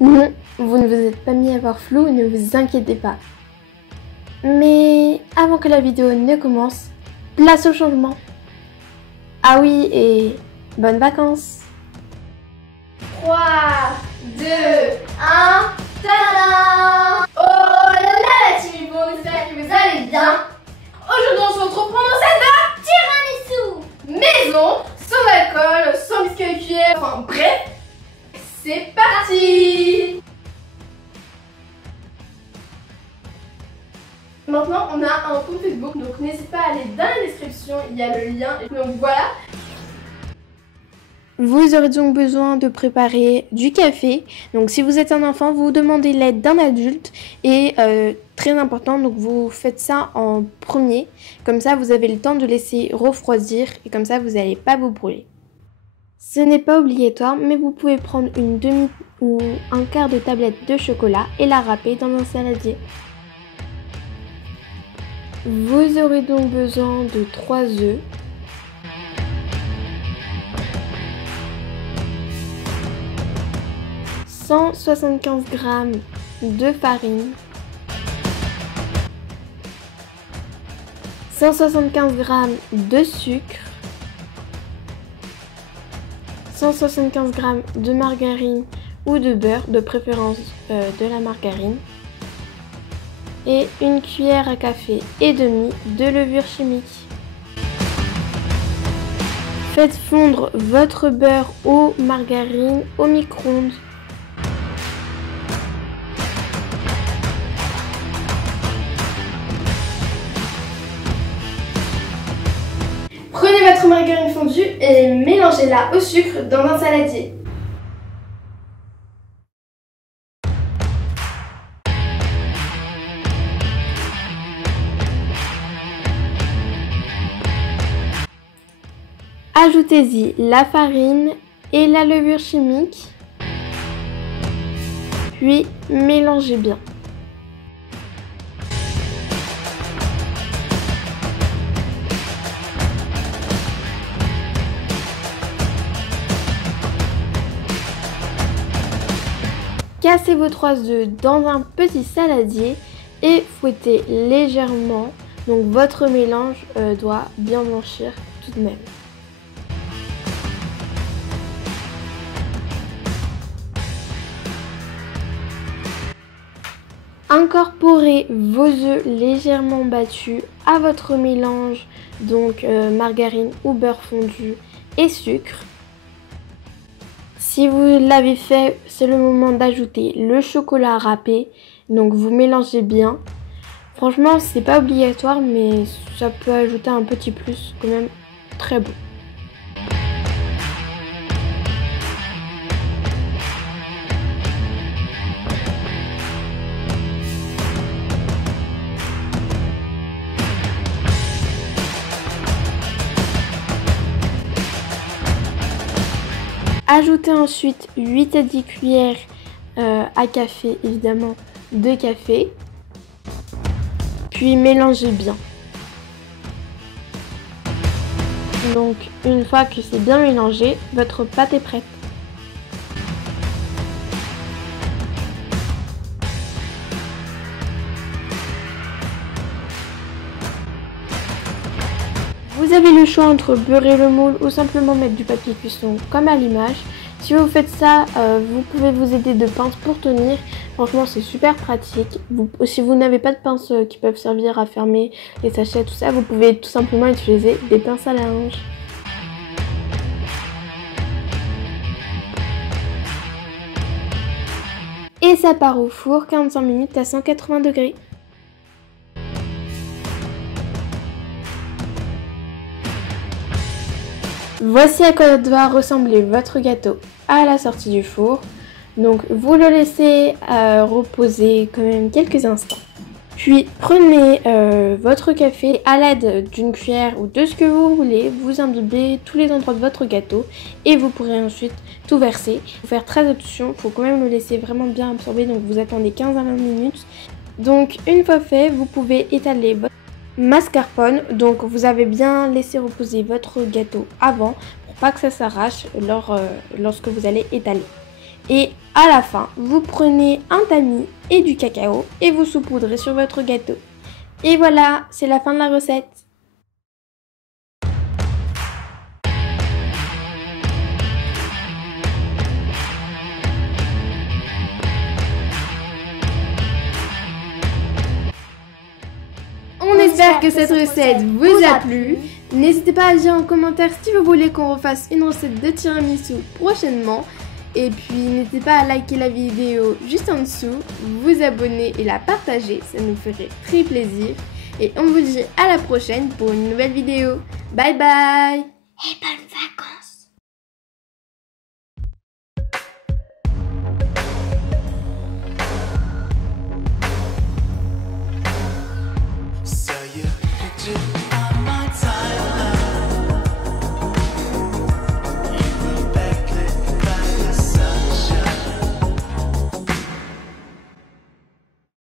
Non, vous ne vous êtes pas mis à voir flou, ne vous inquiétez pas. Mais avant que la vidéo ne commence, place au changement. Ah oui, et bonnes vacances. 3, 2, 1, tada! Oh là là la team, on espère que vous allez bien. Aujourd'hui on se retrouve pour nos aides de tiramisu maison, sans alcool, sans biscuit à cuillère, enfin bref, c'est parti. Maintenant on a un compte Facebook, donc n'hésite pas à aller dans la description, il y a le lien, donc voilà. Vous aurez donc besoin de préparer du café. Donc si vous êtes un enfant, vous demandez l'aide d'un adulte. Et très important, donc vous faites ça en premier. Comme ça, vous avez le temps de laisser refroidir et comme ça, vous n'allez pas vous brûler. Ce n'est pas obligatoire, mais vous pouvez prendre une demi ou un quart de tablette de chocolat et la râper dans un saladier. Vous aurez donc besoin de 3 œufs. 175 g de farine, 175 g de sucre, 175 g de margarine ou de beurre, de préférence de la margarine, et une cuillère à café et demie de levure chimique. Faites fondre votre beurre ou margarine au micro-ondes. Prenez votre margarine fondue et mélangez-la au sucre dans un saladier. Ajoutez-y la farine et la levure chimique, puis mélangez bien. Cassez vos 3 œufs dans un petit saladier et fouettez légèrement. Donc votre mélange doit bien blanchir tout de même. Incorporez vos œufs légèrement battus à votre mélange, donc margarine ou beurre fondu et sucre. Si vous l'avez fait, c'est le moment d'ajouter le chocolat râpé, donc vous mélangez bien. Franchement, c'est pas obligatoire, mais ça peut ajouter un petit plus quand même très bon. Ajoutez ensuite 8 à 10 cuillères à café, évidemment, de café. Puis mélangez bien. Donc, une fois que c'est bien mélangé, votre pâte est prête. Vous avez le choix entre beurrer le moule ou simplement mettre du papier cuisson comme à l'image. Si vous faites ça, vous pouvez vous aider de pinces pour tenir. Franchement, c'est super pratique. Si vous n'avez pas de pinces qui peuvent servir à fermer les sachets, tout ça, vous pouvez tout simplement utiliser des pinces à linge. Et ça part au four 45 minutes à 180 degrés. Voici à quoi doit ressembler votre gâteau à la sortie du four. Donc vous le laissez reposer quand même quelques instants. Puis prenez votre café à l'aide d'une cuillère ou de ce que vous voulez. Vous imbibez tous les endroits de votre gâteau et vous pourrez ensuite tout verser. Il faut faire très attention, il faut quand même le laisser vraiment bien absorber. Donc vous attendez 15 à 20 minutes. Donc une fois fait, vous pouvez étaler votre mascarpone. Donc vous avez bien laissé reposer votre gâteau avant pour pas que ça s'arrache lorsque vous allez étaler. Et à la fin, vous prenez un tamis et du cacao et vous saupoudrez sur votre gâteau. Et voilà, c'est la fin de la recette. On espère que cette recette vous a plu. N'hésitez pas à dire en commentaire si vous voulez qu'on refasse une recette de tiramisu prochainement. Et puis n'hésitez pas à liker la vidéo juste en dessous, vous abonner et la partager, ça nous ferait très plaisir. Et on vous dit à la prochaine pour une nouvelle vidéo. Bye bye! Et bonnes vacances!